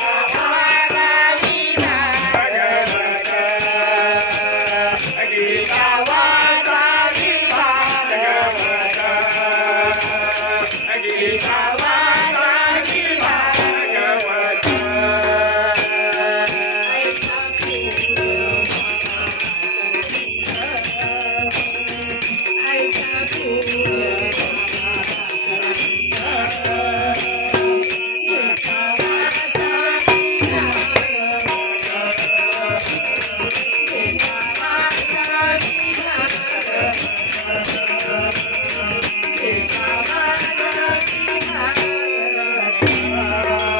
अगि बाबा दाज अगि बाबा Bye.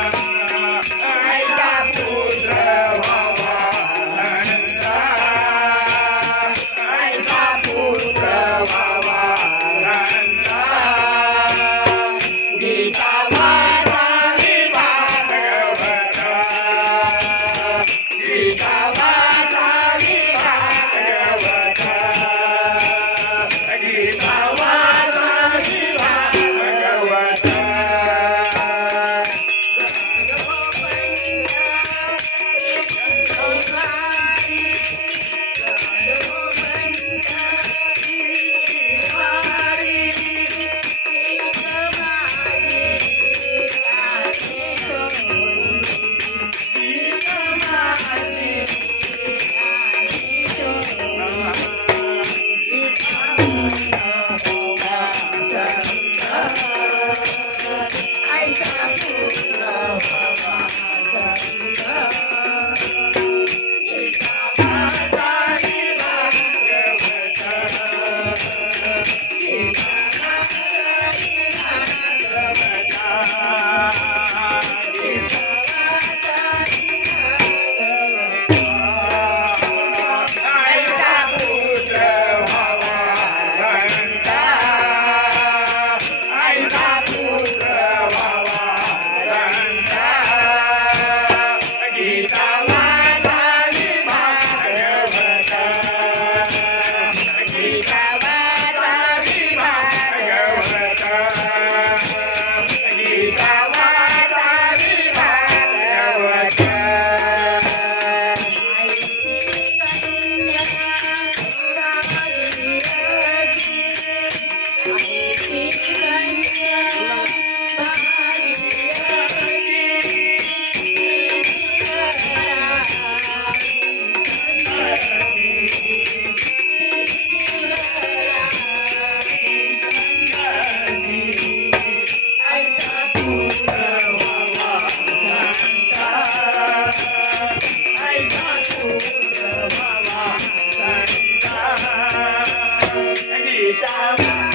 ta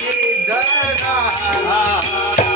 ಸಿದ್ಧರಾ